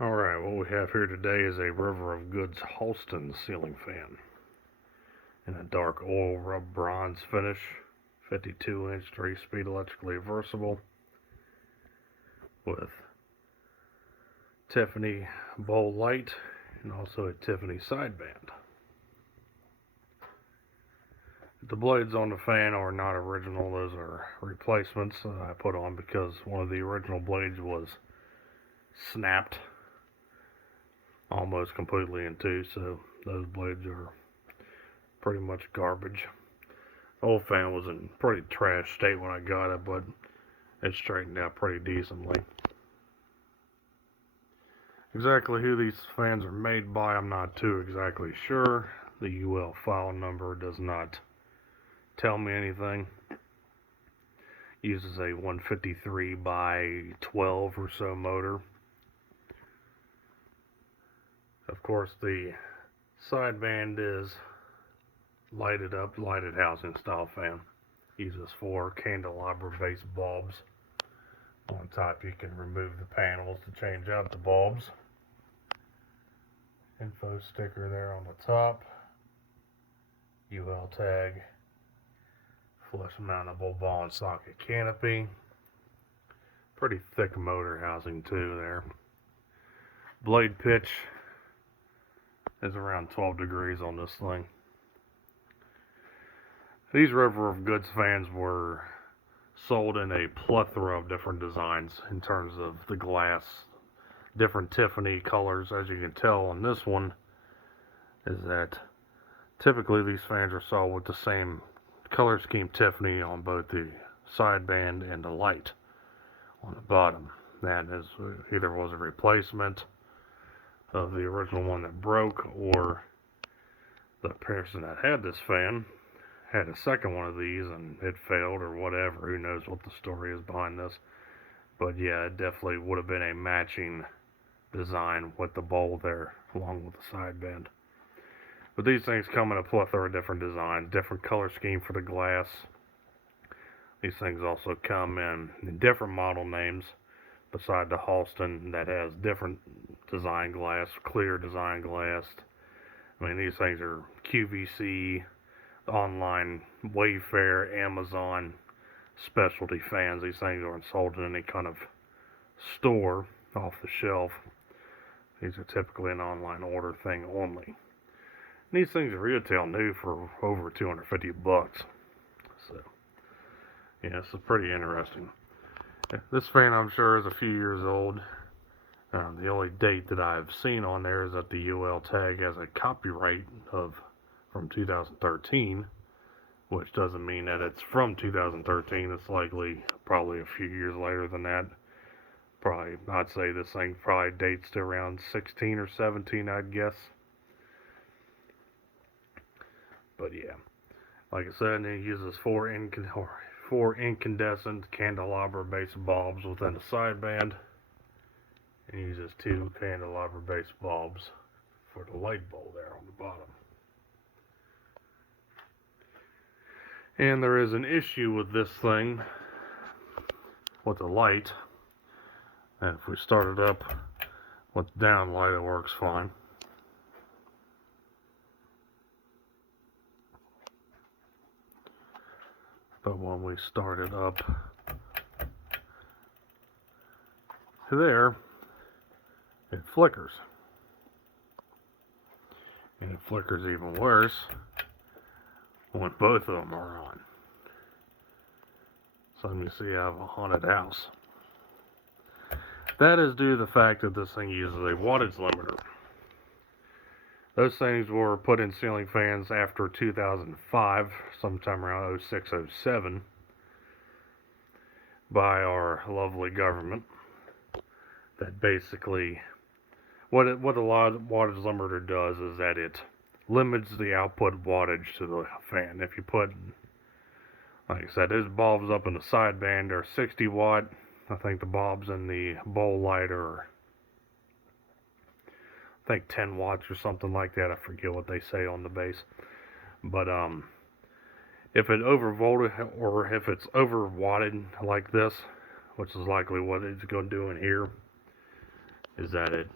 Alright, what we have here today is a River of Goods Halston ceiling fan in a dark oil rub bronze finish, 52-inch 3-speed electrically reversible with Tiffany bowl light and also a Tiffany sideband. The blades on the fan are not original, those are replacements that I put on because one of the original blades was snapped almost completely in two, so those blades are pretty much garbage. The old fan was in pretty trash state when I got it, but it straightened out pretty decently. Exactly who these fans are made by, I'm not too exactly sure. The UL file number does not tell me anything. Uses a 153 by 12 or so motor. Of course, the sideband is lighted housing style fan. Uses 4 candelabra based bulbs. On top you can remove the panels to change out the bulbs. Info sticker there on the top. UL tag. Flush mountable ball and socket canopy. Pretty thick motor housing too there. Blade pitch is around 12 degrees on this thing. These River of Goods fans were sold in a plethora of different designs in terms of the glass, different Tiffany colors. As you can tell on this one, is that typically these fans are sold with the same color scheme Tiffany on both the sideband and the light on the bottom. That is either was a replacement of the original one that broke, or the person that had this fan had a second one of these and it failed or whatever. Who knows what the story is behind this. But yeah, it definitely would have been a matching design with the bowl there along with the sideband. But these things come in a plethora of different designs, different color scheme for the glass. These things also come in different model names beside the Halston that has different design glass, clear design glass. I mean, these things are QVC, online, Wayfair, Amazon specialty fans. These things aren't sold in any kind of store off the shelf. These are typically an online order thing only. And these things are retail new for over 250 bucks. So, yeah, it's pretty interesting. This fan, I'm sure, is a few years old. The only date that I've seen on there is that the UL tag has a copyright from 2013, which doesn't mean that it's from 2013. It's likely probably a few years later than that. Probably, I'd say this thing probably dates to around 16 or 17, I'd guess. But yeah, like I said, it uses 4 incandescent candelabra-based bulbs within the sideband. And uses 2 candelabra-based bulbs for the light bowl there on the bottom. And there is an issue with this thing, with the light. And if we start it up with down light, it works fine. But when we start it up there, it flickers. And it flickers even worse when both of them are on. So let me see, I have a haunted house. That is due to the fact that this thing uses a wattage limiter. Those things were put in ceiling fans after 2005, sometime around 06, 07, by our lovely government. That basically, what a wattage limiter does is that it limits the output wattage to the fan. If you put, like I said, those bulbs up in the sideband are 60 watt. I think the bulbs in the bowl light are, I think 10 watts or something like that. I forget what they say on the base. But if it overvolted or if it's overwatted like this, which is likely what it's going to do in here, is that it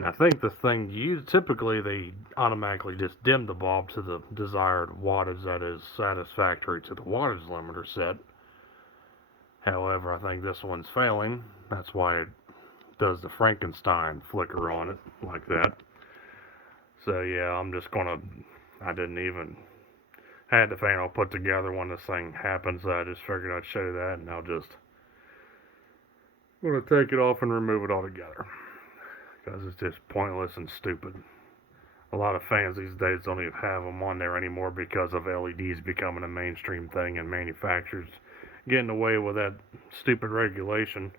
And I think this thing, typically they automatically just dim the bulb to the desired wattage that is satisfactory to the wattage limiter set. However, I think this one's failing. That's why it does the Frankenstein flicker on it like that. So yeah, I didn't even had the fan all put together when this thing happened, so I just figured I'd show that, and I'm gonna take it off and remove it altogether because it's just pointless and stupid. A lot of fans these days don't even have them on there anymore because of LEDs becoming a mainstream thing and manufacturers getting away with that stupid regulation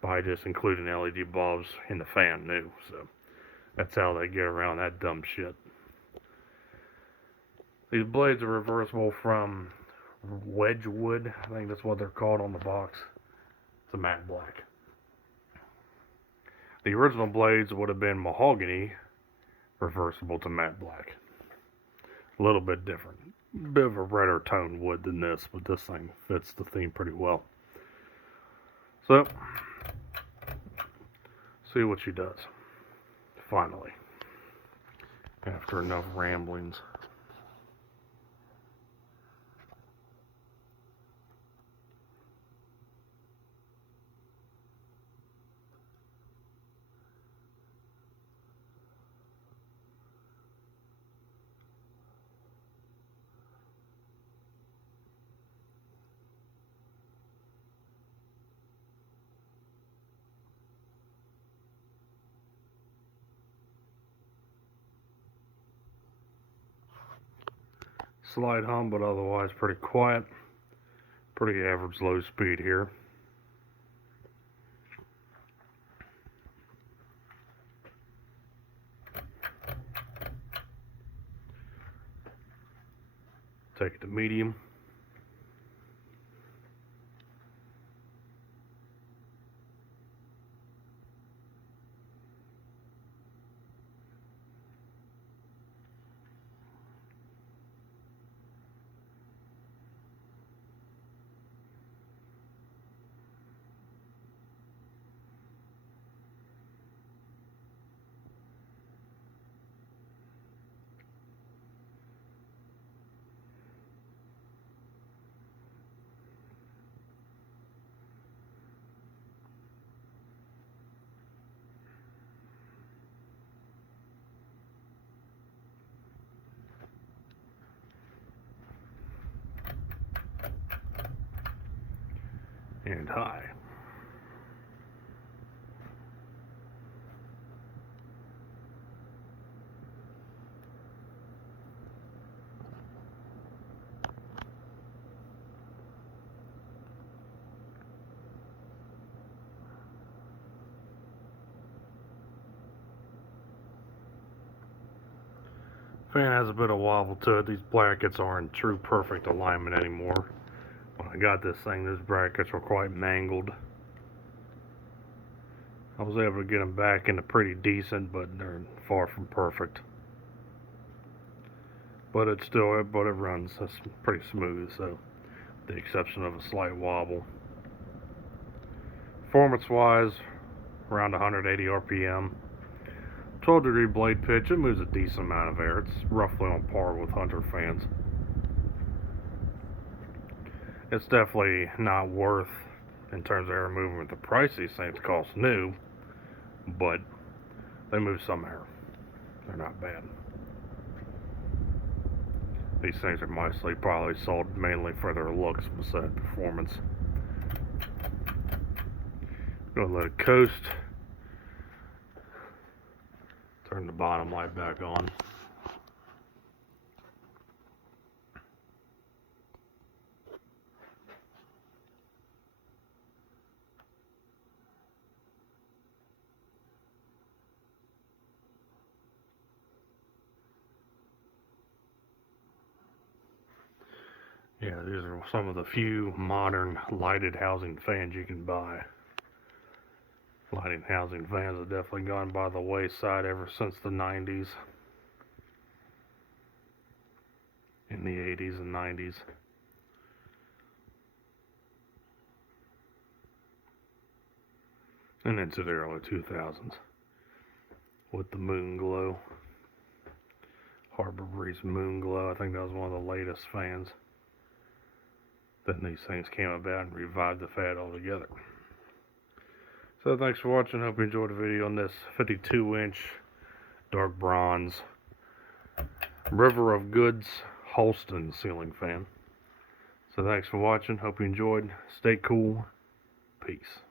by just including LED bulbs in the fan new. So that's how they get around that dumb shit. These blades are reversible from Wedgwood. I think that's what they're called on the box. It's a matte black. The original blades would have been mahogany, reversible to matte black. A little bit different. Bit of a redder toned wood than this, but this thing fits the theme pretty well. So, see what she does. Finally. After enough ramblings. Slight hum, but otherwise pretty quiet. Pretty average low speed here. Take it to medium. And high. Fan has a bit of wobble to it. These brackets aren't in true perfect alignment anymore. When I got this thing, these brackets were quite mangled. I was able to get them back into pretty decent, but they're far from perfect. But it runs pretty smooth, so with the exception of a slight wobble. Performance-wise, around 180 RPM. 12 degree blade pitch, it moves a decent amount of air. It's roughly on par with Hunter fans. It's definitely not worth, in terms of air movement, the price these things cost new, but they move some air. They're not bad. These things are mostly probably sold mainly for their looks besides performance. Go and let it coast. Turn the bottom light back on. Yeah, these are some of the few modern lighted housing fans you can buy. Lighting housing fans have definitely gone by the wayside ever since the 90s. In the 80s and 90s. And into the early 2000s. with the moon glow. Harbor Breeze Moon Glow. I think that was one of the latest fans. Then these things came about and revived the fad altogether. So thanks for watching. Hope you enjoyed the video on this 52-inch dark bronze River of Goods Halston ceiling fan. So thanks for watching. Hope you enjoyed. Stay cool. Peace.